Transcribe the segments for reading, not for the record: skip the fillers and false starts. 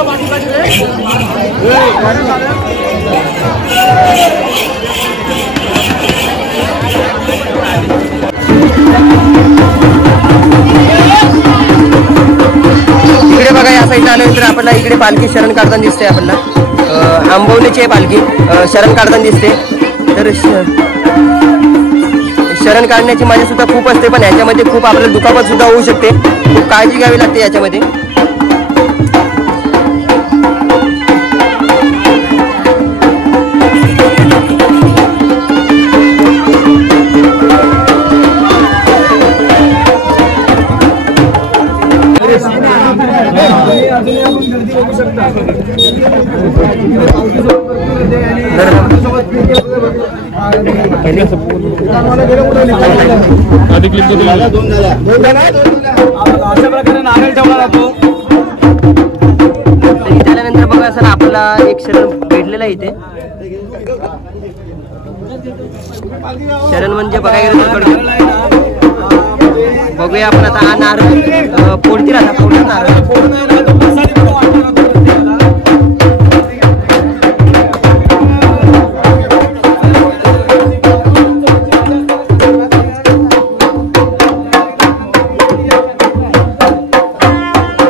इकडे बघा या साईडला आल्यानंतर आपल्याला इकडे पालखी शरण काढताना दिसते. आपल्याला आंबवलीची पालखी शरण काढताना दिसते. तर शरण काढण्याची मजा सुद्धा खूप असते, पण याच्यामध्ये खूप आपल्याला दुखापत सुद्धा होऊ शकते. खूप काळजी घ्यावी लागते याच्यामध्ये. त्यानंतर बघा सर आपला एक शरण भेटलेला आहे इथे. शरण म्हणजे बघायला बघूया आपण आता. हा नारळ फोडतील आता. फोडला नारळ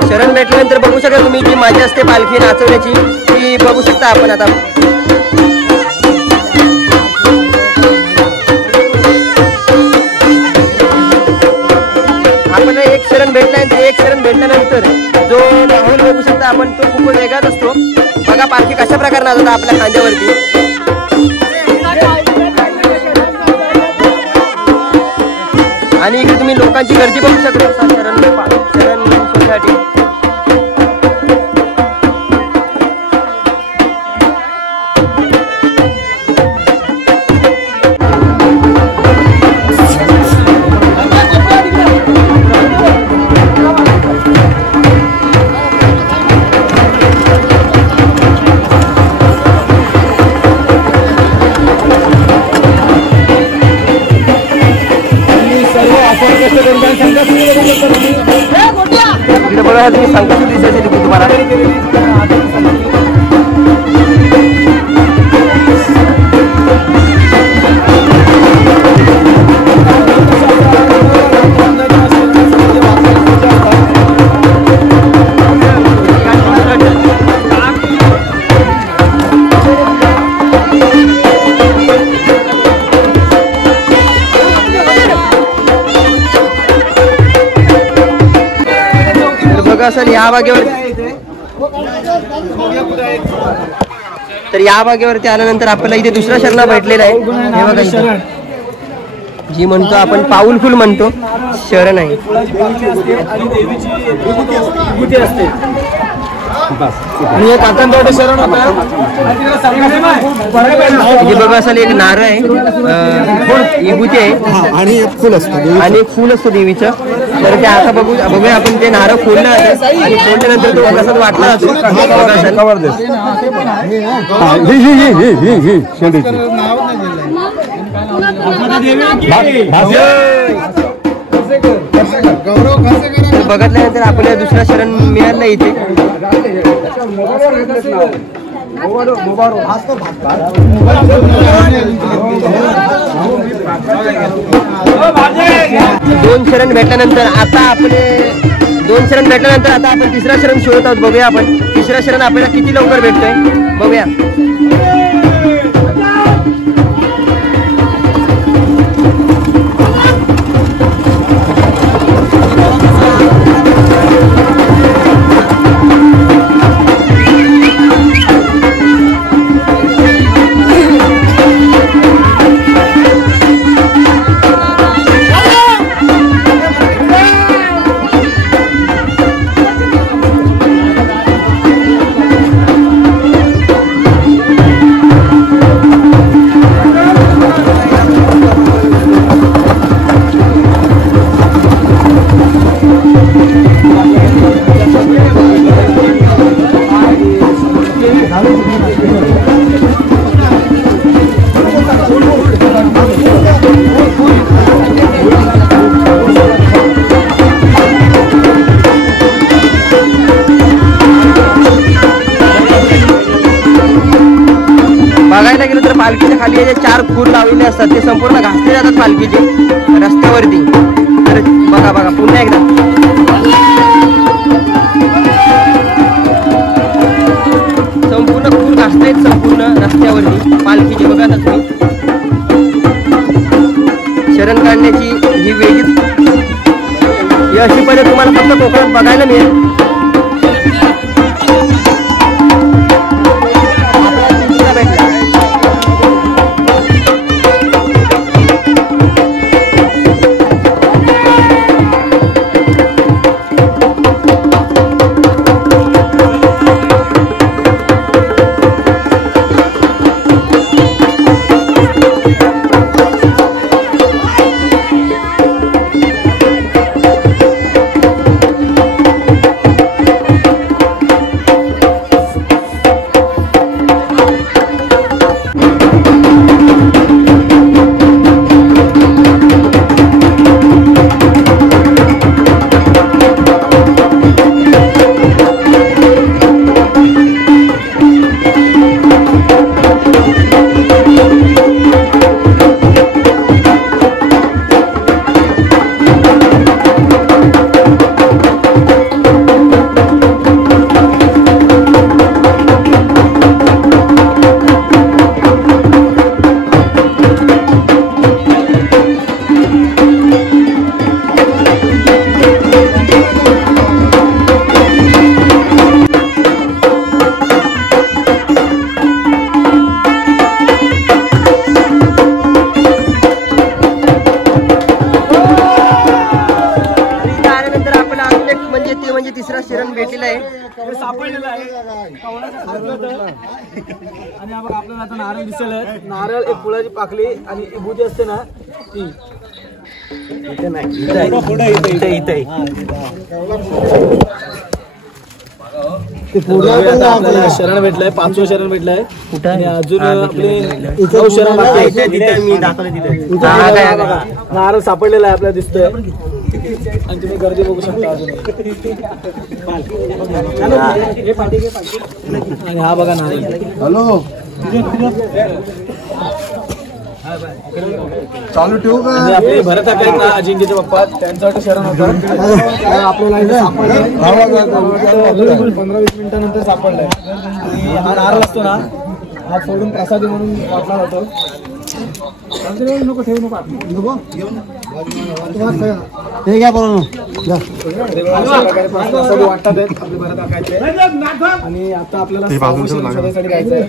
शरण भेटल्यानंतर बघू शकता तुम्ही जी मजा असते पालखी नाचवण्याची ती बघू शकता आपण. आता आपण एक शरण भेटल्यानंतर जो माहोल बघू शकता आपण तो खूप वेगळाच असतो. बघा पालखी कशा प्रकारे नाचवतात आपल्या खांद्यावरती. आणि इकडे तुम्ही लोकांची गर्दी बघू शकता शरण साठी. इकडे बघा तुम्ही संकट दिसायचे तुम्हाला. असेल या भागेवर. तर या भागेवरती आल्यानंतर आपल्याला इथे दुसरा शरण भेटलेला आहे. हे बघा इथे जी म्हणतो आपण पाऊल फुल म्हणतो शरण आहे. आणि एक काकांतवाडी शरण होतं. हे बघा असेल एक नारळ आहे, विभूती आहे आणि एक फुल असतं. आणि एक फुल असतं देवीचं. तर ते आता बघूया आपण. ते नारळ फोडलं आणि फोडल्यानंतर तो प्रसाद वाटला जातो. बघितल्यानंतर आपल्याला दुसरा शरण मिळालं इथे. दोन शरण भेटल्यानंतर आता आपण तिसरा शरण शोधत आहोत. बघूया आपण तिसरा शरण आपल्याला किती लवकर भेटतोय बघूया. पालखीच्या खाली जे 4 खूर लावलेले असतात ते संपूर्ण घासले जातात पालखीचे रस्त्यावरती. तर बघा बघा पुन्हा एकदा संपूर्ण खूर घासलेत संपूर्ण रस्त्यावरती पालखीचे. बघा ना तुम्ही शरण काढण्याची ही वेगळीच ही अशी पद्धत तुम्हाला फक्त कोकणात बघायला मिळेल. शरण भेटलेला आहे सापडलेला आहे आणि आपल्याला आता नारळ दिसेल. नारळ एक फुलाची पाकळी आणि विभूती असते ना ती इथे नाही इथे इथे आपल्याला शरण भेटलंय. 5वं शरण भेटलंय आणि अजून आपले शरण मी दाखवलं तिथे नारळ सापडलेला आहे आपल्याला दिसतोय आणि तुम्ही गर्दी बघू शकता अजून. आणि हा बघा नारळ. हॅलो चालू ठेवू का? आपले भरत आहेत ना अजिंक्यचे पप्पा त्यांच्यासाठी शरण होतं आपल्याला 15-20 मिनिटानंतर सापडलाय. आणि हा नारळ असतो ना हा फोडून प्रसादी म्हणून वाटला जातो. नको ठेवू नको ते घ्या वाटतात आपले भरत काकाचे. आणि आता आपल्याला शोधायसाठी जायचंय.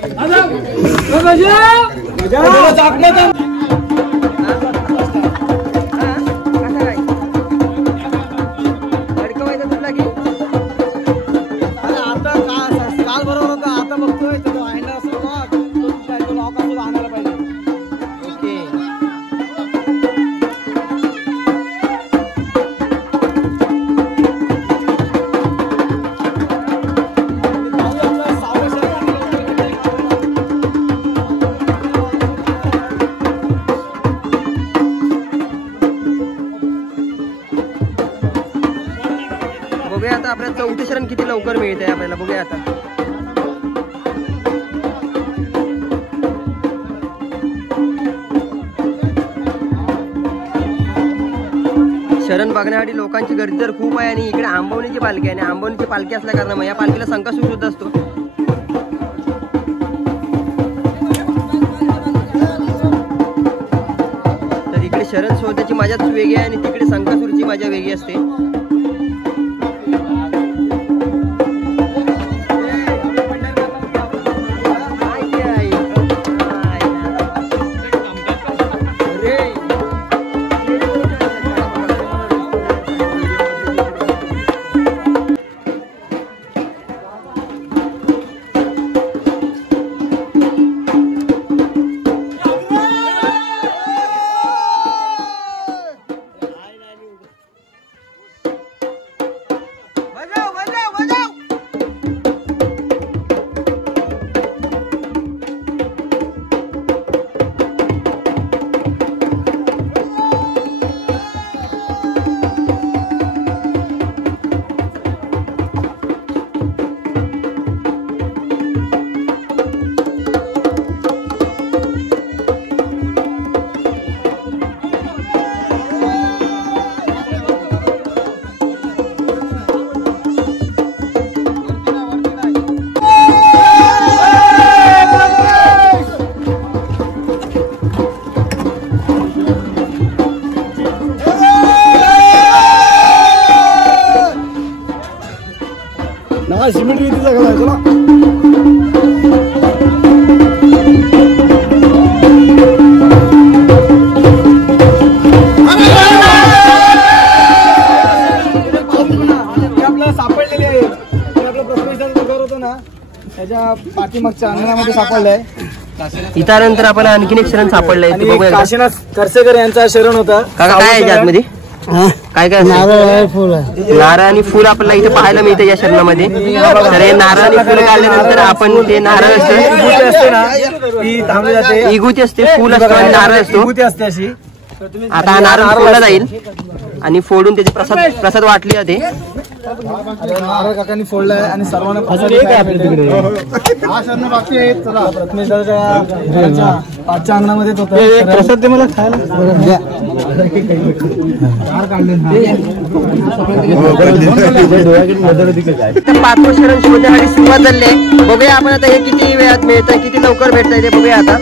बघूया आता आपल्याला 4थं शरण किती लवकर मिळतंय आपल्याला. बघूया आता शरण बघण्यासाठी लोकांची गर्दी तर खूप आहे. आणि इकडे आंबवणीची पालखी आहे आणि आंबवणीची पालखी असल्या कारणामुळे या पालखीला संकष्टी सुद्धा असतो. तर इकडे शरण शोधाची मजाच वेगळी आहे आणि तिकडे संकष्टीची मजा वेगळी असते. सिमेंट विधीचा घालाय चला. आपल्याला सापडलेली आहे आपलं प्रथमेशचं घर होतं ना त्याच्या पाठीमागच्या अंगणामध्ये सापडलंय. इथं आपल्याला आणखीन एक शरण सापडलंय ते बघूया. काशीनाथ खरसेकर यांचा शरण होता. काका काय आहे याच्यामध्ये? काय काय नारळ आणि फुल आपल्याला इथे पाहायला मिळते या शरणामध्ये. तर हे नारळ आणि फुल काढल्यानंतर आपण ते नारळ असते ना ती थांबली जाते. इगुती असते, फुल असतो आणि नारळ असतो. इगुती असते अशी. आता हा नारळ फोडला जाईल आणि फोडून त्याचे प्रसाद वाटली जाते. नारळ काकांनी फोडलाय आणि सर्वांना पाचच्या अंगणामध्ये प्रसाद ते मला खायला. पाचवं शरण शोधण्यासाठी सुरुवात झाली आहे. बघूया आपण आता हे किती वेळात मिळतंय, किती लवकर भेटतंय ते बघूया आता.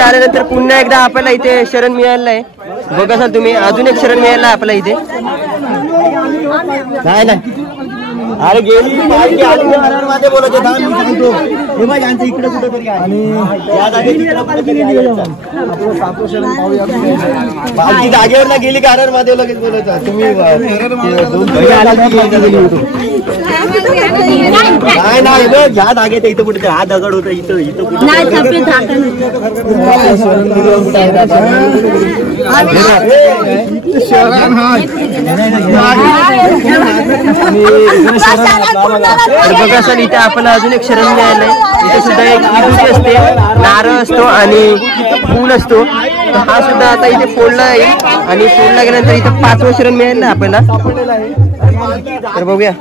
आल्यानंतर पुन्हा एकदा आपल्याला इथे शरण मिळालं आहे. बघा सर तुम्ही, अजून एक शरण मिळालं आहे आपल्याला इथे. नाही नाही अरे गेली इकडे कुठेतरी जागेवर ना गेली का हरण महादेव लगेच बोलायचं तुम्ही. नाही नाही ह्या जागेत इथं कुठे हा दगड होता इथं इथं बघा सर इथे आपल्याला अजून एक शरण मिळालंय. इथे सुद्धा एक विभूती असते, नारळ असतो आणि फूल असतो. तर हा सुद्धा आता इथे फोडला येईल आणि फोडला गेल्यानंतर इथे 5वं शरण मिळेल ना आपल्याला. तर बघूया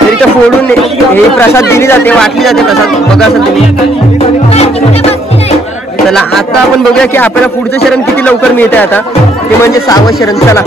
तर इथं फोडून हे प्रसाद दिली जाते, वाटली जाते प्रसाद. बघा सर तुम्ही. चला आता आपण बघूया की आपल्याला पुढचं शरण किती लवकर मिळतंय आता, ते म्हणजे 6वं शरण. चला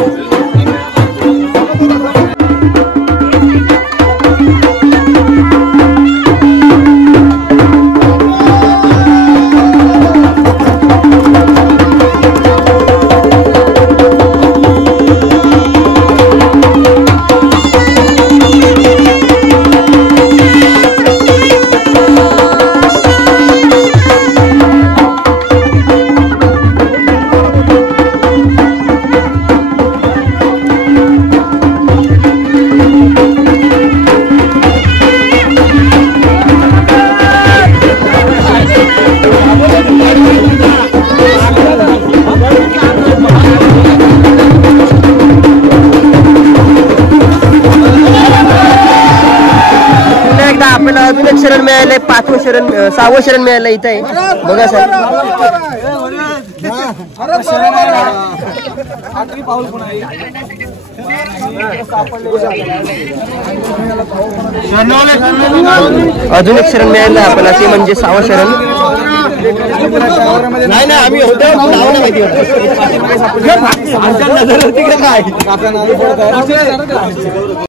शरण मिळालंय, 5वं शरण 6वं शरण मिळालंय इथं आहे बघा सर. अजून एक शरण मिळालं आपल्याला, ते म्हणजे 6वं शरण. नाही आम्ही होतो माहिती होतं.